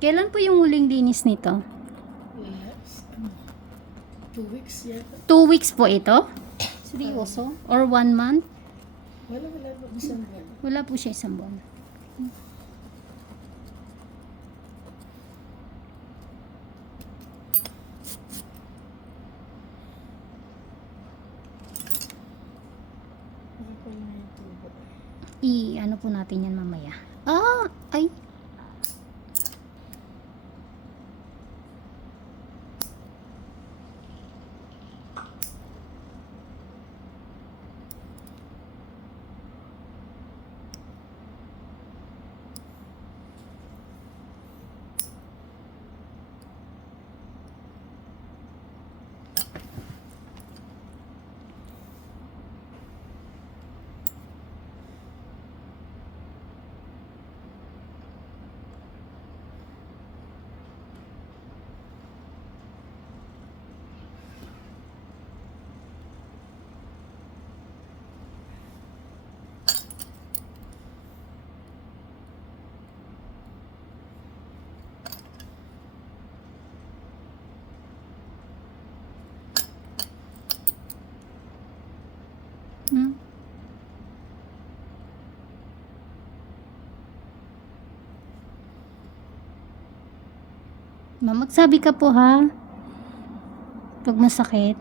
Kailan po yung huling linis nito? Yes. 2 weeks yata. 2 weeks po ito? Seryoso? Or 1 month? Wala po. Isang buwan. Wala po siya isang buwan. Ano po yung tubo? Ano po natin yan mamaya. Ay. Hmm? Ma'am, magsabi ka po ha. Pag masakit.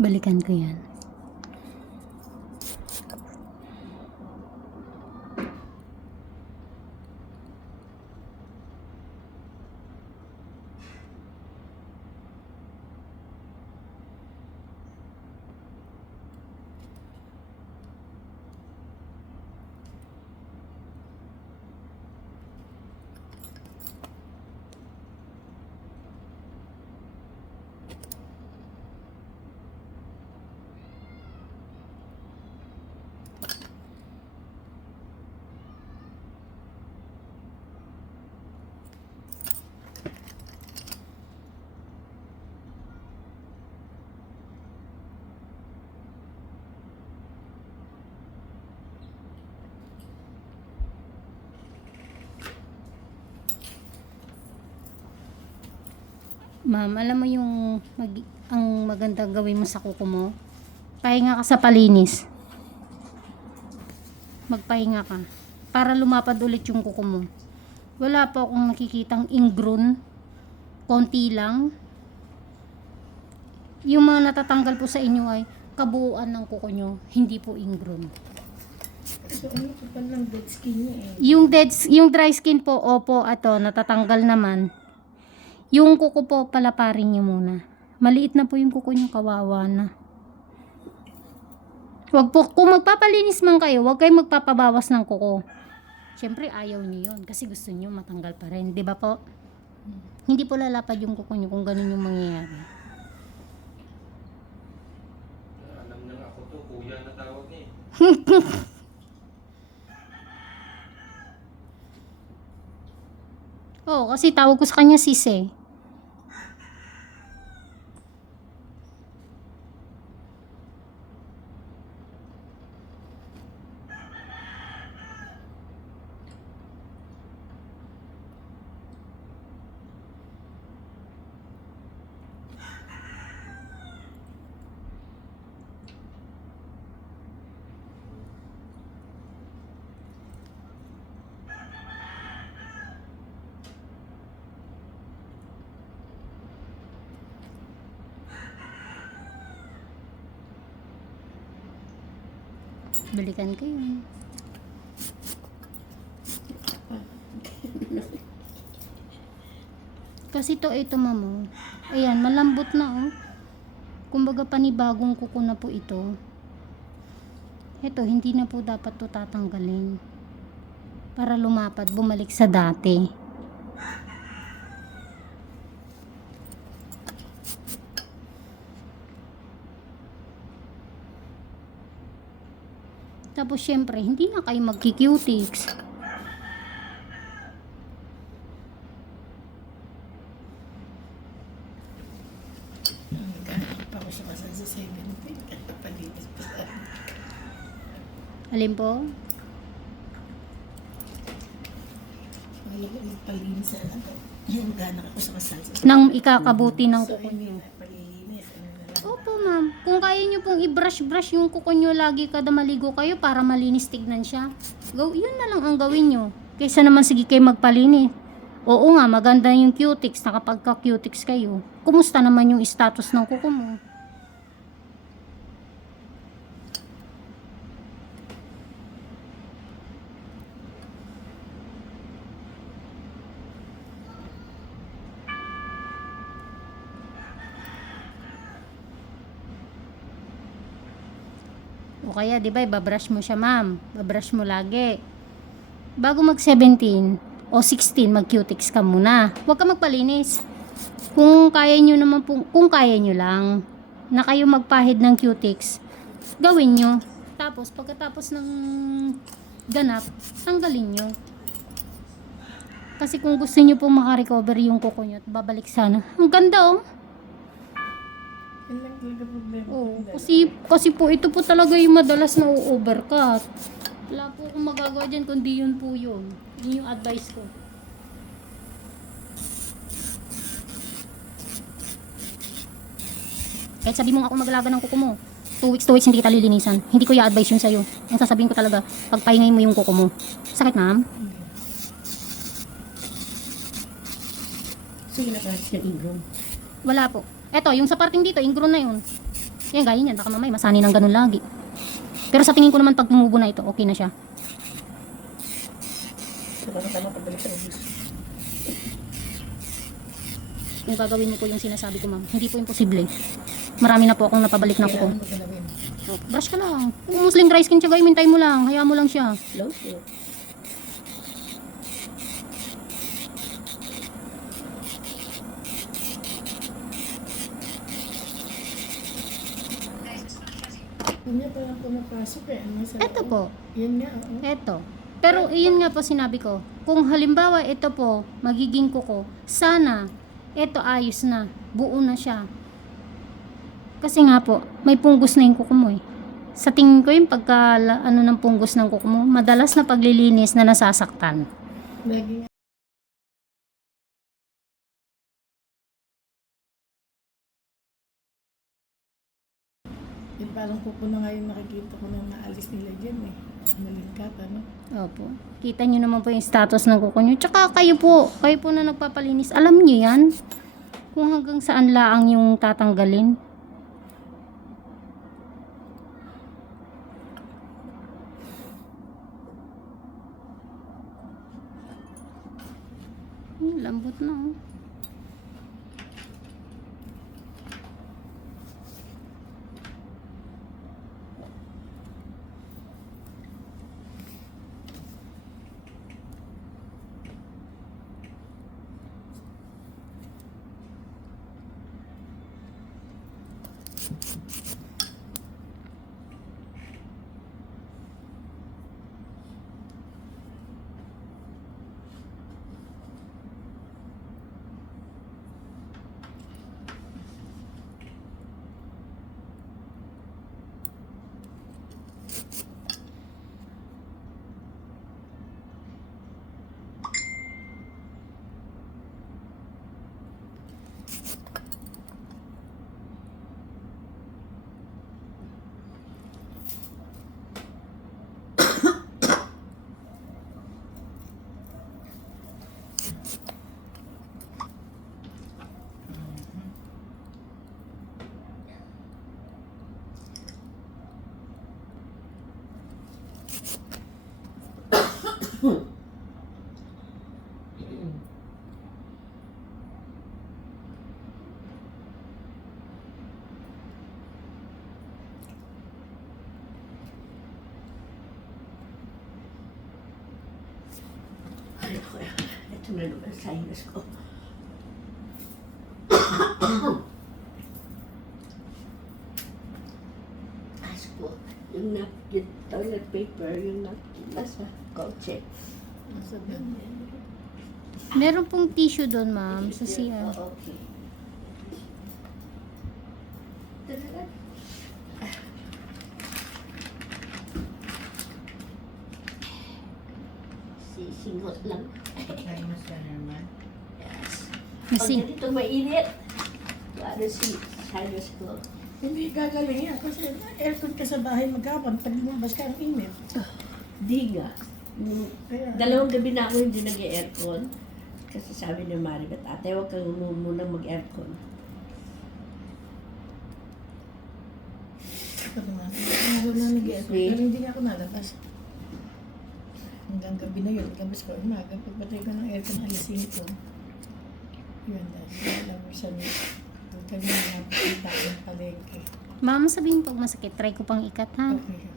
Balikan ko yan. Ma'am, alam mo yung ang magandang gawin mo sa kuko mo? Pahinga ka sa palinis. Magpahinga ka. Para lumapad ulit yung kuko mo. Wala pa akong nakikitang ingrown. Konti lang. Yung mga natatanggal po sa inyo ay kabuuan ng kuko nyo. Hindi po ingrown. So, ano po pa ng dead skin niya eh? Yung dry skin po, opo, ato, natatanggal naman. Yung kuko po, palaparin nyo muna. Maliit na po yung kuko nyo, kawawa na. Wag po, kung magpapalinis man kayo, wag kayong magpapabawas ng kuko. Siyempre, ayaw nyo yun. Kasi gusto nyo matanggal pa rin. Di ba po? Hindi po lalapad yung kuko nyo kung ganun yung mangyayari. Alam na ako to, kuya na tawag niya eh. Oo, kasi tawag ko sa kanya sis eh. Balikan ko yun. Kasi ito mamo. Ayan, malambot na oh. Kumbaga panibagong kuko na po ito. Ito, hindi na po dapat to tatanggalin. Para lumapad, bumalik sa dati. Tapos syempre, hindi na kayo magki-cutics. Nagkahanap pa ako siya kasal sa 17. Palinis pa sa Alin po? Wala ko magpalinis sa ano. Nagkahanap ako sa kasal sa Nang ikakabuti ng So, kuko hindi nyo. na palilinis. Ano na lang. Opo, ma'am. Kung kaya nyo pong i-brush-brush yung kuko nyo lagi kada maligo kayo para malinis tignan siya, yun na lang ang gawin nyo. Kaysa naman sige kayo magpalinis. Oo nga, maganda yung cutics, nakapagka-cutics kayo. Kumusta naman yung status ng kuko mo? O kaya, di ba, ibabrush mo siya, ma'am. Babrush mo lagi. Bago mag 17 o 16, mag-cutics ka muna. Huwag ka magpalinis. Kung kaya nyo naman, kung kaya nyo lang, na kayo magpahid ng cutics, gawin nyo. Tapos, pagkatapos ng ganap, tanggalin nyo. Kasi kung gusto nyo pong makarecover yung kuko nyo at babalik sana, ang ganda oh. Yun lang talaga problema. Oo, kasi po ito po talaga yung madalas na overcut. Wala po akong magagawa dyan kundi yun po yun. Yun yung advice ko. Kahit sabi mo ako mag-alaga ng kuko mo, 2 weeks hindi kita lilinisan. Hindi ko i-advise yun sa'yo. Ang sasabihin ko talaga, pagpahingay mo yung kuko mo. Sakit, ma'am? So, ginagalit yung ingrown. Wala po. Eto, yung sa parting dito, ingrown na yun. Yan, gaya niyan. Baka mamay, masani ng ganun lagi. Pero sa tingin ko naman, pag tumubo na ito, okay na siya. So, tama pagbalik sa ubus. Kung gagawin mo po yung sinasabi ko, ma'am, hindi po imposible. Marami na po akong napabalik na kuko. Kailangan mo galawin. Brush ka lang. Kung musling dry skin siya, gawin, hintay mo lang. Hayaan mo lang siya. Low flow. Yun nga parang pumapasok eh. Ano, sa Eto po. Yun nga, oo. Eto. Pero iyon nga po sinabi ko. Kung halimbawa ito po, magiging kuko, sana, eto ayos na. Buo na siya. Kasi nga po, may punggos na yung kuko mo eh. Sa tingin ko yung pagka, ano ng punggos ng kuko mo, madalas na paglilinis na nasasaktan. Lagi nga. Yung parang kuko na nga yung nakikita ko na naalis nila dyan eh. Malingkat, ano? Opo. Kita nyo naman po yung status ng kuko nyo. Tsaka kayo po na nagpapalinis. Alam nyo yan? Kung hanggang saan laang yung tatanggalin. Lambot na oh. Ito na naman sa sinus ko. Asko, yung toilet paper paper, yung nasa kotse. Nasa bag. Meron pong tissue doon, ma'am, sa CR. Oh, okay. Talaga? Sisingot lang. Kaya mo siya naman. Yes. Pag Kasi, ganito mainit, ano si Chinese ko? Hindi gagaling yan kasi aircon ka sa bahay maghapon. Pag lumabas ka ang init. Di nga. Kaya, Dalawang gabi na ako hindi nag-aircon. Kasi sabi ni Maribet, ate, huwag kang munang mag-aircon. Ako naman. Araw na nag-aircon. See? Pero hindi nga ako nalabas. Hanggang gabi na yun. Gabas ko umaga. Pagpatay ko ng aircon, alisin ko. Yun dahil. Alam mo siya niya. Doon kami napakita ng palengke. ma'am, sabihin pag masakit, try ko pang ikat, ha? Okay.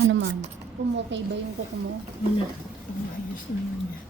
Ano, ma'am? Kung okay ba yung kuko mo? Wala. Umayos na yun yan.